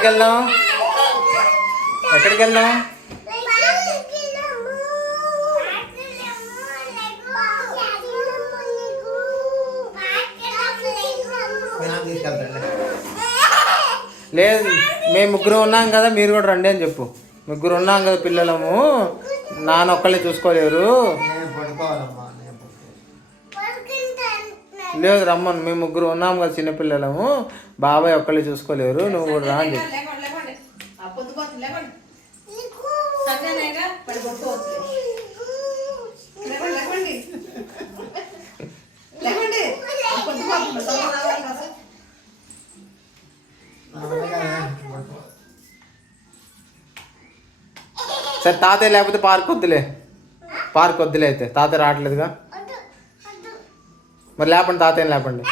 ఎక్కడికి వెళ్దాం? ఎక్కడికి వెళ్దాం? లేదు, మేము ముగ్గురు ఉన్నాం కదా, మీరు కూడా రండి అని చెప్పు. ముగ్గురు ఉన్నాం కదా పిల్లలము, నాన్న ఒక్కళ్ళే చూసుకోలేరు. లేదు రమ్మను, మేము ముగ్గురు ఉన్నాం కదా చిన్నపిల్లలము, బాబాయ్ ఒక్కళ్ళే చూసుకోలేరు, నువ్వు కూడా రా అని చెప్పు. సరే తాతయ్య లేకపోతే పార్క్ వద్దులే, పార్క్ వద్దులే అయితే, తాతయ్య రావట్లేదుగా. మరి లేపండి, తాతయ్యని లేపండి.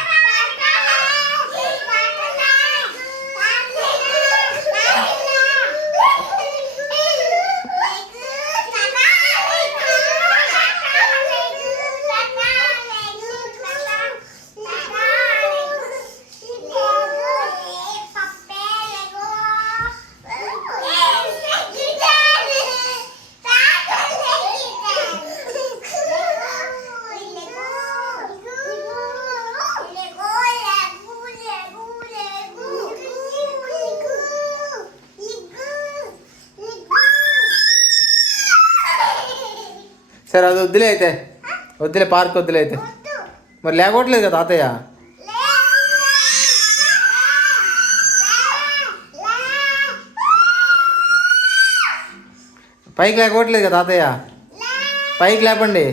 సరే అది వద్దులే అయితే, వద్దులే పార్క్ వద్దులే అయితే. మరి లేకపోవట్లేదు కదా తాతయ్య, పైకి లేకపోవట్లేదు కదా తాతయ్య, పైకి లేపండి.